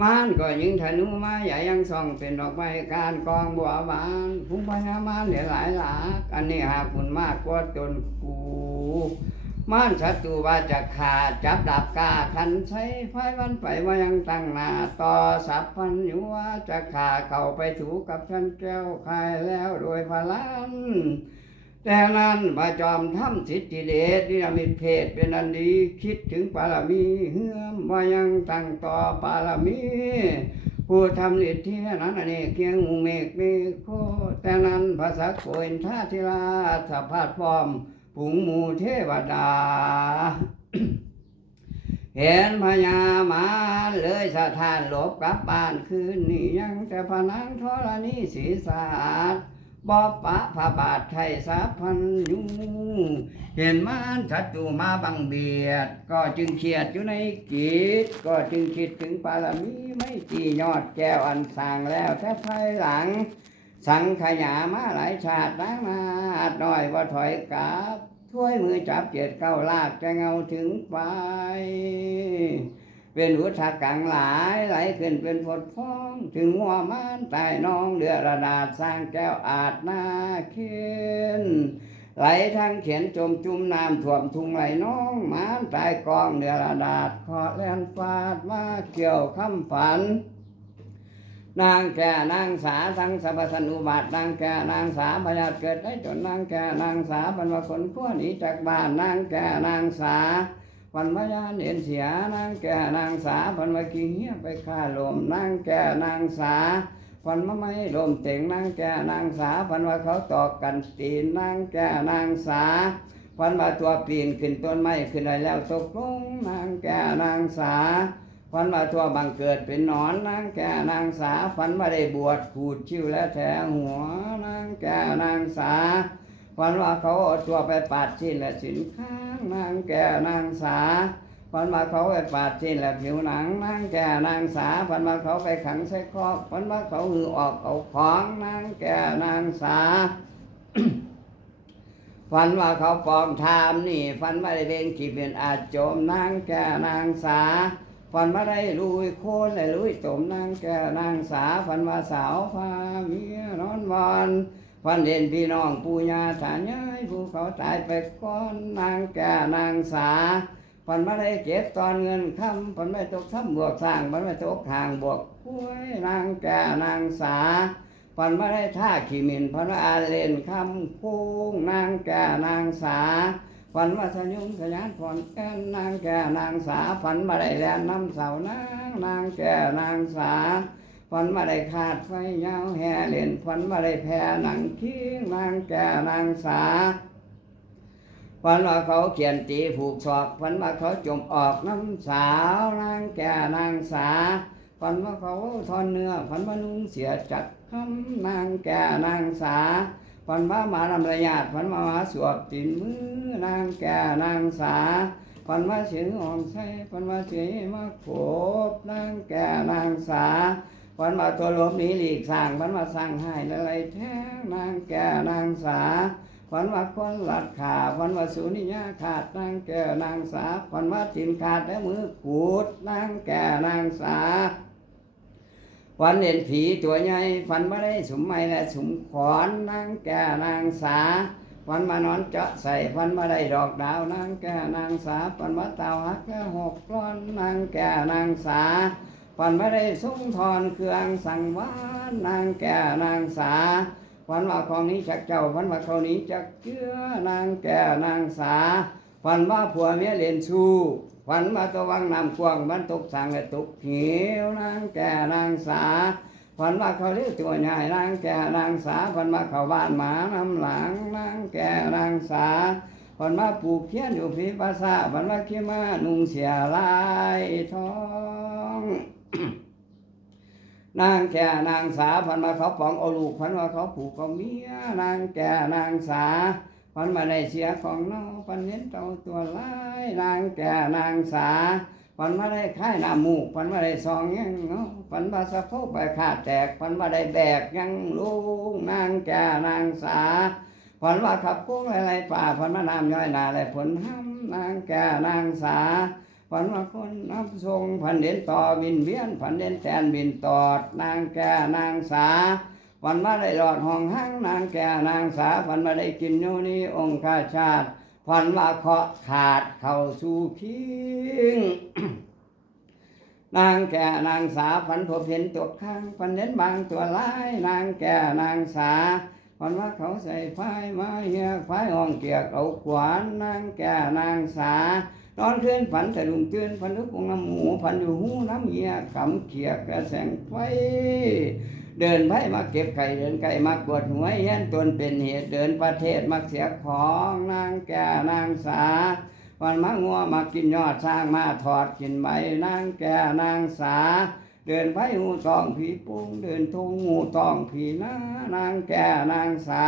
มานก็ยิงธนูมาใหญ่ยังส่องเป็นดอกไม้การกองบัวบานพุ่งพญามานเหลือหลายหลากอันนี้หาคุณมากกว่าตนกูมานศัตรูว่าจะขาดจับดับกาคันใช้ไฟวันไปว่ายังตั้งหน้าต่อสับพันอยู่ว่าจะขาเข้าไปถูกับฉันแก้วคายแล้วโดยพลัน แต่นั้นพระจอมทำสิทธิเดชนิรมิตเพศเป็นอันดีคิดถึงปารมีเฮื่อมว่ายังตั้งต่อปารมีผู้ทำฤทธิ์ที่นั้นอันนี้เกียงมูเมฆเมฆโคแต่นั้นภาษาโกนท่าธิราสภาพพร้อมผุงมูเทวดา เห็นพญามาเลยสะทานหลบกลับบ้านคืนนี้ยังแต่พนังธรณีศีสาด บอปะพระบาทไทยสาพันยุเห็นมารศัตรูมาบังเบียด ก็จึงเครียดอยู่ในกิจก็จึงคิดถึงปารมีไม่ตียอดแก้วอันสร้างแล้วแต่ภายหลัง สังขยามาหลายชาติมาอาจน้อยว่าถอยกลับถ้วยมือจับเจ็ดเก้าลากจะเงาถึงไป เป็นหุทากังหลายไหลขึ้นเป็นผดฟ้อง ถึงหัวมันใต้น้องเดือระดาษสร้างแก้วอาจนาเขียนไหลทางเขียนจมจุ่มน้ำท่วมทุ่งไหลน้องมันใต้กองเดือระดาษขอแลนฟาดมาเกี่ยวคำฝันนางแก่นางสาทั้งสรรพสันอุบาทนางแก่นางสาพยาธเกิดได้จนนางแก่นางสาบรรพคนขั้วหนีจากบ้านนางแก่นางสา วันพยานเห็นเสียนางแก่นางสาพันวากีเฮียไปฆ่าลมนางแก่นางสาพันมะไม่ลมเต่งนางแก่นางสาพันว่าเขาตอกกันตีนนางแก่นางสาพันว่าตัวปีนขึ้นต้นไม้ขึ้นได้แล้วตกลงนางแก่นางสาพันว่าตัวบังเกิดเป็นนอนนางแก่นางสาพันว่าได้บวชขูดชิวและแถหัวนางแก่นางสา วันว่าเขาเอาตัวไปปาดชิ้นและสินค้างนางแก่นางสาวันว่าเขาไปปาดชิ้นและผิวหนังนางแก่นางสาวันว่าเขาไปขังใส่คอกวันว่าเขาหือออกเอาของนางแก่นางสาฟันว่าเขาปลอมทามนี่ ฟันว่าได้เล่นกี่เป็นอาจโจมนางแก่นางสาฟันว่าได้ลุยโคนและลุยตมนางแก่นางสาฟันว่าสาวพาเมียนอนวัน ฟันเด่นพี่น้องปู่ย่าตายายผู้เขาตายไปก่อนนางแก่นางสาฟันม่ได้เก็บตอนเงินคำฟันไม่ตกทำบวกสร้างฟันไม่ตกห่างบวกคุ้ยนางแก่นางสาฟันม่ได้ท่าขีมินฟันว่าอาเล่นคำคุ้งนางแก่นางสาฟันว่าสยุงสยานผ่อนแก่นนางแก่นางสาฟันมาได้แลนน้ำเสานางนางแก่นางสา ฟันมาได้ขาดไฟยาวแห่เล่นฟันมาได้แพ้หนังคิงนางแก่นางสาฟันว่าเขาเขียนตีผูกศอกฟันว่าเขาจมออกน้ำสาวนางแก่นางสาฟันว่าเขาทอนเนื้อฟันว่านุ่งเสียจัดคำนางแก่นางสาฟันว่ามาลำระยาดฟันว่ามาสวบตินมือนางแก่นางสาพันว่าเสียงอ่อนใส่พันว่าเสียงมาโขบนางแก่นางสา พันว่าตัวลบนี้หลีกสร้างพันว่าสร้างให้อะไรแท้นางแก่นางสาพันว่าคนหลัดขาพันว่าสุนิยาขาดนางแก่นางสาพันว่าตินขาดและมือขูดนางแก่นางสาวันเห็นผีตัวใหญ่ฟันมาได้สมไม่และสมขอนนางแก่นางสาวันมานอนเจาะใส่ฟันมาได้ดอกดาวนางแก่นางสาฟันมาเต่าหักหกกล้อนนางแก่นางสา ฟันมาได้สุงทอนเครื่องสั่งวานนางแก่นางสาฟันว่าของนี้จากเจ้าฟันว่าของนี้จากเชื้อนางแก่นางสาฟันว่าผัวเมียเล่นชูฟันมาตัววังนำกวางมันตกสั่งและตกเหวนางแก่นางสาพันว่าเขาเรียกตัวใหญ่นางแก่นางสาพันว่าเขาบ้านหมานำหลังนางแก่นางสาพันว่าปลูกเขียนอยู่ผีภาษาพันว่าขี้มานุ่งเสียลายทอง นางแก่นางสาพันว่าเขาปองเอาลูกพันว่าเขาผูกเอาเมียนางแก่นางสาพันมาได้เสียของเนาพันเห็นเจ้าตัวลายนางแก่นางสาปันมาได้ค่ายหน้ามูกปันมาได้ซองยังเนาะปันมาสะโพกไปขาดแตกปันมาได้แบกยังลูกนางแก่นางสาปันว่าขับกุ้งอะไรป่าปันมานามย่อยนาอะไรผลห้ำนางแก่นางสา ฝันว่าคนนับทรงพันเด่นต่อบินเวียนพันเด่นแทนบินตอด นางแก่นางสาฝันมาได้หลอดห้องห้างนางแก่นางสาฝันมาได้กินโยนีองค์ข้าชาติฝันว่าเคาะขาดเข้าสู่คิงนางแก่นางสาฝันพบเห็นตัวข้างฝันเห็นบางตัวร้ายนางแก่นางสาฝันว่าเขาใส่ไฟมาเหียไฟห้องเกียกเอาขวานนางแก่นางสา นอนคืนฝันแต่ลุมตื่นฝันทุกองน้ำหมูฝันอยู่หูน้ำเหียขำเขียกระแสงไฟเดินไพ่มาเก็บไข่เดินไก่มากวดหวยเห็นตนเป็นเหตุเดินประเทศมาเสียของนางแก่นางสาวันมางัวมากินยอดสร้างมาถอดกินใบนางแก่นางสา เดินไผ่หูตองผีปุ้งเดินทงหูตองผีนานางแก่นางสา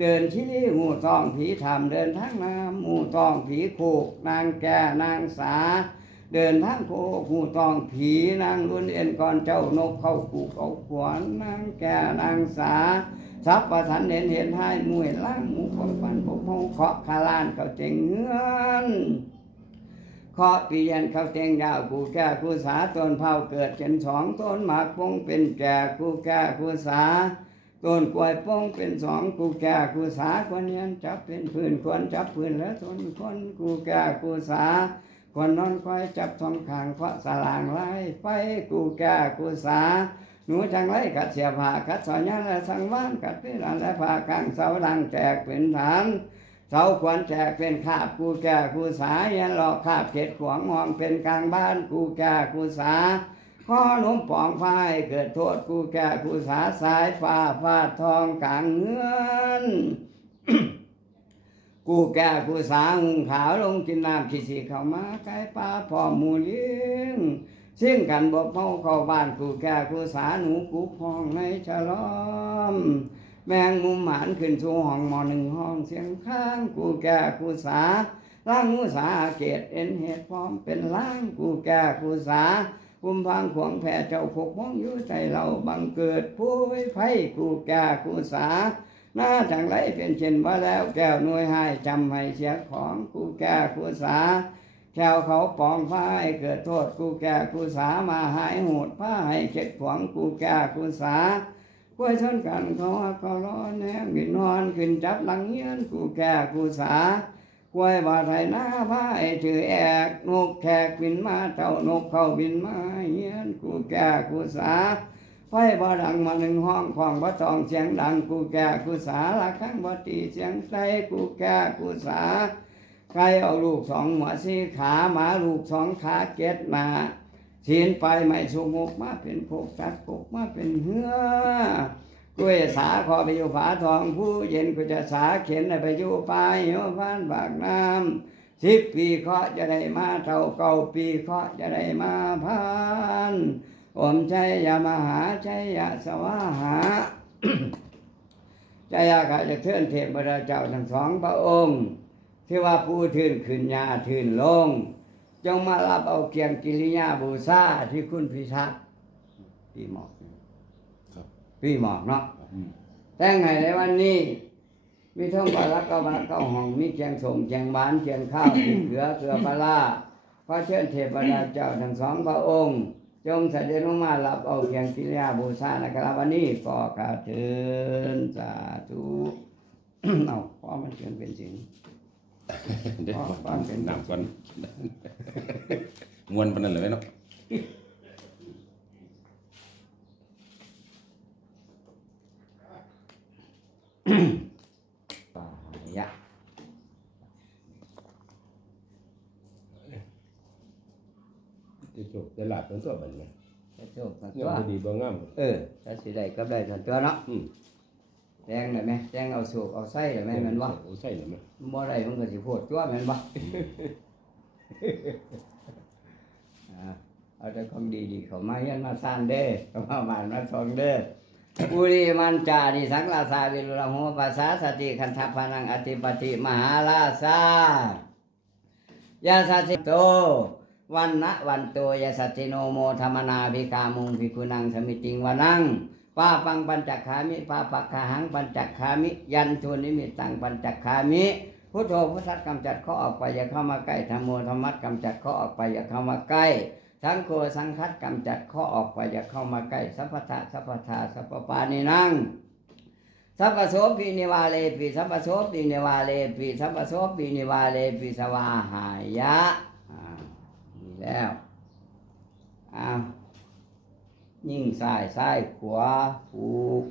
เดินชิลีหูตองผีทำเดินทั้งน้ำหูตองผีโคกนางแก่นางสา เดินทางโคกหูตองผีนางรุ่นเอ็นก่อนเจ้านกเข้ากูเขาขวานนางแก่นางสาสัพพสันเห็นเห็นให้มวยล่างหมูของปันผมมองเคาะคาลานเขาเจงเงือนเคาะปียันเขาเจงยาวกูแก่กูสาต้นเผาเกิดเจ็นสองต้นหมากปงเป็นแก่กูแก่กูสา ต้นกล้วยป้งเป็นสองกูแก่กูสาคนเนียนจับเป็นพื้นควรจับพื้นแล้วทนคนกูแก่กูสาคนนอนควายจับทองขางเพราะสลางไล่ไฟกูแก่กูสาหนูจังไรกัดเสียผ้ากัดสอยยันและสังวานกัดพิรันและผ้ากลางเสาดังแจกเป็นฐานเสาควรแจกเป็นขาบกูแก่กูสายันหลอกขาบเขตขวางมองเป็นกลางบ้านกูแก่กูสา ข้อหนุ่มปองไฟเกิดโทษกูแก่กูสาสายฟ้าฟาดทองกลางเงินกูแก่กูสาหุงขาวลงกินน้ำขี้สีเข้ามาไก่ปลาพ่อมูเลี้ยงสิ่งกันบ่เมาเข้าบ้านกูแก่กูสาหนูกูพองในฉลอม แมงมุมหมานขึ้นสู่ห้องหมอหนึ่งห้องเสียงข้างกูแก่กูสาล่างงูสาเกตเอ็นเหตุพร้อมเป็นล่างกูแก่กูสา คุมพังขวงแผ่เจ้าพกมองอยู่ใจเราบังเกิดผู้ไว้ไฟกูแก่กูสาหน้าทางไรเป็นเช่นว่าแล้วแก้วหน่วยให้จำให้เสียของกูแก่กูสาแก้วเขาปองผ้าให้เกิดโทษกูแก่กูสามาหายโหดผ้าให้เข็ดขวงกูแก่กูสากล้วยชนกันเขาหักเขาล้อแนมกินนอนขึ้นจับหลังเงี้ยนกูแก่กูสา กล้วยบาไทยหน้าผ้าให้ถือแอกนกแขกบินมาเจ้านกเข้าบินมาเงี้ยนกูแก่กูสาไฟบ่ดังมาหนึ่งห้องของบ่ตองเสียงดังกูแก่กูสาละครั้งบ่ตีเสียงใสกูแก่กูสาใครเอาลูกสองหัวสี่ขาหมาลูกสองขาเก็ดมาศีนไปไม่สุงกมาเป็นโคกตัดโคกมาเป็นเหือ กล้วยสาขอไปอยู่ฝาทองผู้เย็นกูจะสาเข็นไปอยู่ป่าเหี่ยวฟ้านบากน้ำสิบปีเคาะจะได้มาเท่าเก่าปีเคาะจะได้มาพานอมชัยยามหาชัยยะสวาหาใจยากาจะเทือนเทพบรเจ้าทั้งสองพระองค์ ที่ว่าผู้ทื่นขึ้นยาทื่นลง จงมารับเอาเกียงกิริยาบูชาที่คุณพิทักษ์พี่หมอก พี่หมอกเนาะอืมแต่งไงในวันนี้มีทั้งปลาลักกะบาเก้าห้องมีแกงสมแกงหวานแกงข้าวพริกเกลือเกลือปลาร้าพระเชิญเทพดาเจ้าทั้งสองพระองค์ จงเสด็จลงมารับเอาเกียงกิริยาบูชานะครับวันนี้ก็กราบเชิญสาธุเอาเพราะมันเชิญเป็นสิ่งเดี๋ยวอ๋อบ้านเป็นน้ำก่อนมวนปานนั้นเลยเนาะ ปายะ จะจบจะหลับเป็นตัวบัดนี้พระโชคสันเงี้ตัยวบ่ดีบ่งามเออถ้าสิได้ก็ได้สันตัวเนาะอืมแดงได้ไหมแดงเอาสูบเอาไส้ได้ไหมแมันวะโอ้ใช่เลยมั้ยบ่ได้มันก็สิโพดตัวแม่นบ่ อ่าเอาแต่ของดีๆเข้ามาเฮียนมาซ่านเด้อเข้ามาบ้านมาสองเด้อปุริมันจาริสังลาสาวิรุลโหภาษาสติคันธพานังอธิปติมหาลาสายาสัสิโต วันนะวันโตยาสัจจิโนโมธรรมนาภิกามุงภิกุนังสมิติงวานังปาปังปัญจคามิปาปักขาหังปัญจคามิ ยันทุนิมิตังปัญจคามิพุทโธพุทธัสกำจัดข้อออกไปอย่าเข้ามาใกล้ธรรมโมธรรมัสกำจัดข้อออกไปอย่าเข้ามาใกล้ทั้งโคสังคัสกำจัดข้อออกไปอย่าเข้ามาใกล้สัพพะสัพพทาสัพปานินังสัพพโสปีนิวาเลปีสัพพโสปีนิวาเลปีสัพพโสปีนิวาเลปีสวาหายะ แล้วอ้าวยิ่งซ้ายซ้ายขวาผูก